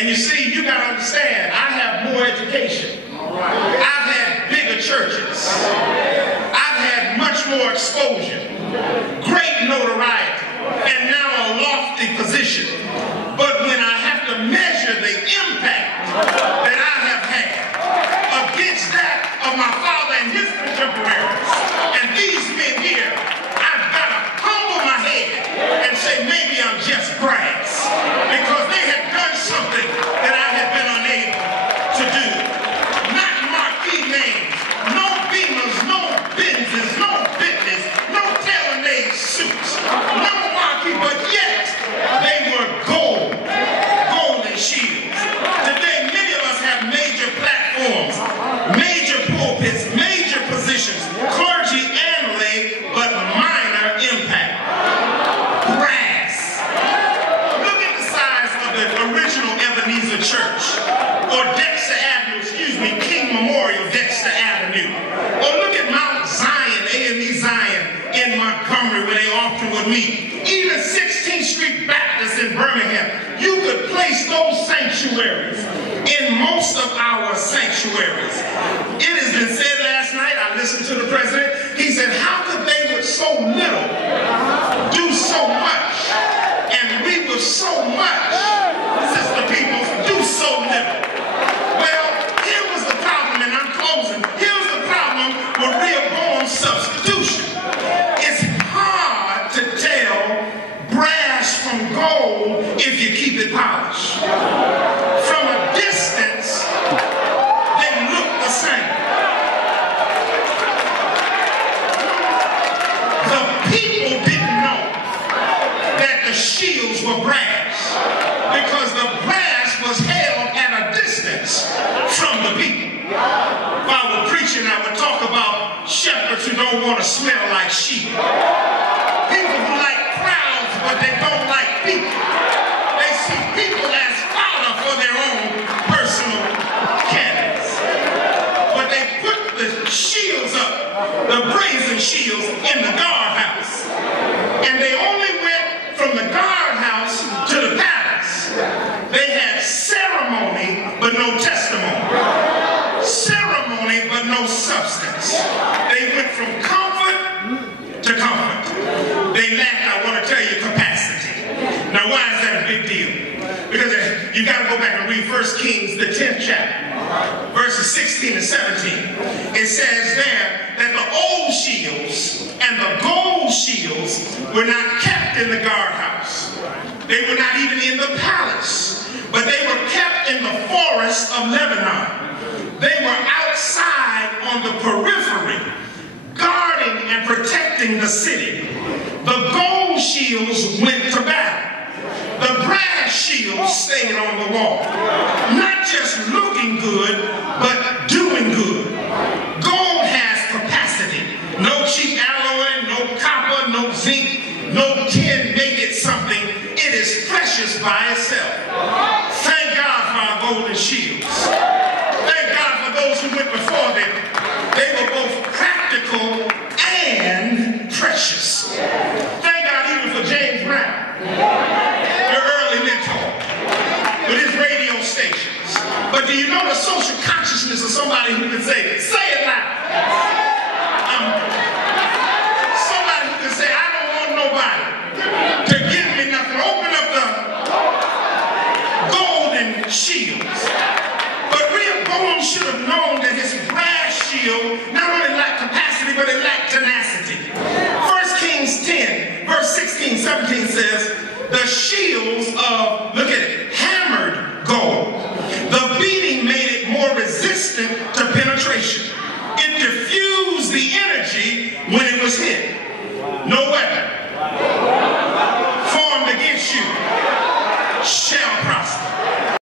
And you see, you got to understand, I have more education. I've had bigger churches. I've had much more exposure, great notoriety, and now a lofty position. But when I have to measure the impact that I have had against that of my father and his contemporaries, and these men here, I've got to humble my head and say maybe I'm just grass, because they had done something that I had been unable to do. Not marquee names, no Beamers, no Benzes, no Bentleys, no tailor-made suits, no marquee, but yet they were gold, golden shields. Today, many of us have major platforms, major pulpits, major positions, clergy and lay, but minor impact. Brass. Look at the size of the original Ebenezer Church, or Dexter Avenue, King Memorial, Dexter Avenue. Or look at Mount Zion, A&E Zion in Montgomery, where they often would meet. Even 16th Street Baptist in Birmingham. You could place those sanctuaries in most of our sanctuaries. It has been said last night, I listened to the president, he said, how could they with so little do so much? And we with so much, sister people, do so little. Well, here was the problem, and I'm closing. Here's the problem with Rehoboam's substitution. It's hard to tell brass from gold if you keep it polished. From a distance, they look the same. The people didn't know that the shields were brass, because the brass was held at a distance from the people. If I were preaching, I would talk about shepherds who don't want to smell like sheep. People who like crowds, but they don't like people. They see people as fodder for their own personal cannons. But they put the shields up, the brazen shields, in the guardhouse. And they only went from the guardhouse to the palace. They had ceremony, but no testimony. Ceremony, but no substance. They went from comfort to comfort. They lacked, I want to tell you, capacity. Now, why is that a big deal? Because you got to go back and read 1 Kings, the 10th chapter, verses 16 and 17. It says there that the old shields and the gold shields were not kept in the guardhouse. They were not even in the palace, but they were kept in the forest of Lebanon. They were outside on the periphery, guarding and protecting the city. The gold shields went to battle. The brass shields stayed on the wall. Not just looking good, but doing good. Gold has capacity. No cheap alloy, no copper, no zinc, no tin make it something. It is precious by itself. Thank God for our golden shields. Thank God for those who went before them. They were both practical and precious. Thank God even for James Brown, your early mentor, with his radio stations. But do you know the social consciousness of somebody who can say it loud? Somebody who can say, I don't want nobody to give me nothing. Open up the golden shields. But Rehoboam should have known that his brass shield not only lacked capacity, but it lacked tenacity. 1 Kings 10, verse 16, 17 says, the shields of, look at it,